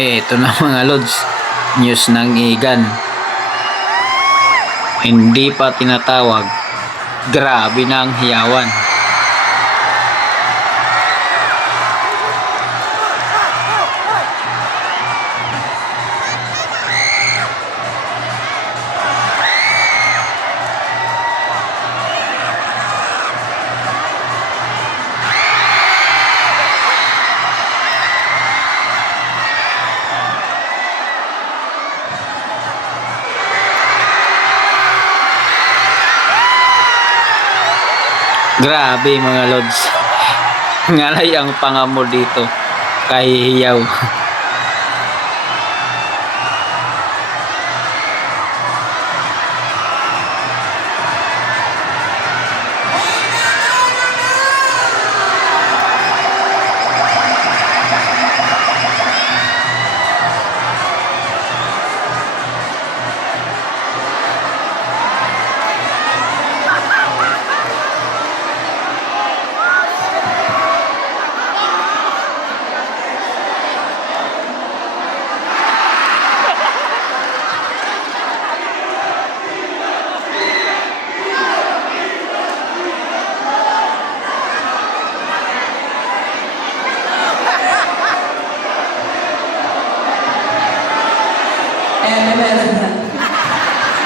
Ito na mga lods, news ng Igan. Hindi pa tinatawag. Grabe na ang hiyawan. Grabe mga lods. Ngalay ang pangamo dito. Kahihiyaw.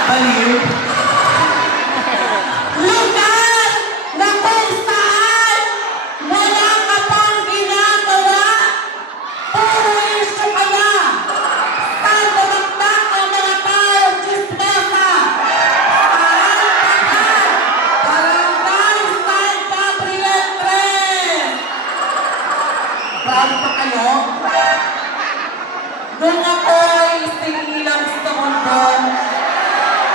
Baliw. Lugar na kung saan wala ka pang ginagawa, puro isyo ka na. Saan dumagdag ang mga tao, chismesa? Saan ka na? Barangay San Gabriel 3. Proud pa kayo? Nung ako'y sinilang sa mundo,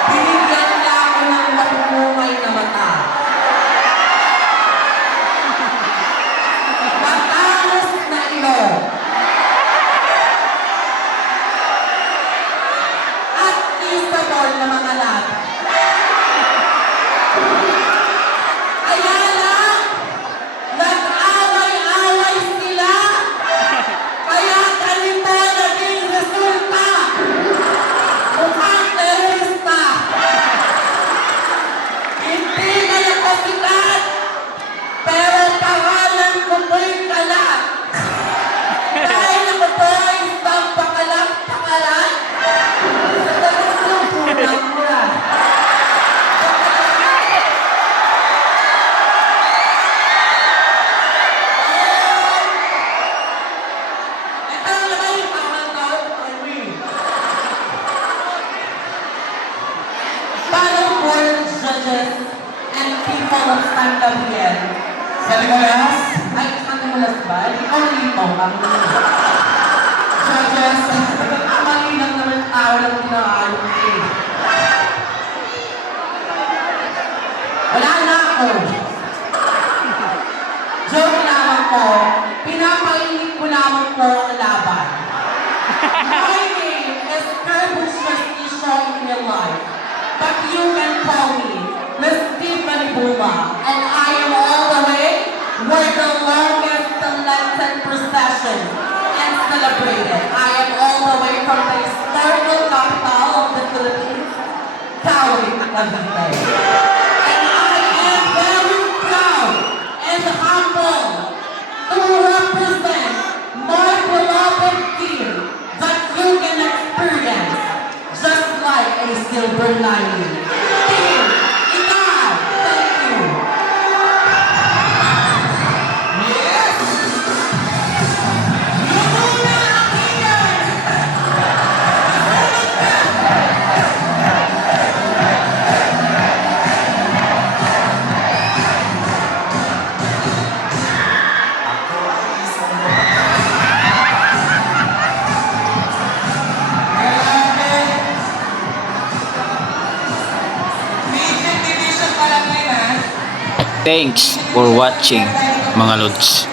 binigyan niya ako ng matulungay na mata. Matalas na ilong. At kissable na mga labi. Kaya lang, nag-away-away sila. Kaya ganito naging resulta. Mukhang terorista. Hindi na ako sikat, pero pangalan ko po'y kalat. Dahil ako po'y isang pakalang pakalan, sa dalawang punang mura. Ito naman yung pangalan ko, Irene. Panel board judges and people of San Gabriel. Santimulas? Ay, Santimulas ba? Ikaw dito, judges, mali lang naman tao lang ginaayon eh. Wala na ako. Joke lamang ko, pinapainit ko lamang ko ang laban. My name is Kerbush Justisyo in real life. But you can call me Miss Tiffany Bula, and I am all the way where the longest Lenten procession and celebrated. I am all the way from the historical capital of the Philippines, Cavite, Cavite. And I am very proud and humble to represent my beloved team that you can experience just like a silver lining. Team, ikaw, thank you. Yes! Lumuna ang ilan! Thanks for watching mga lods.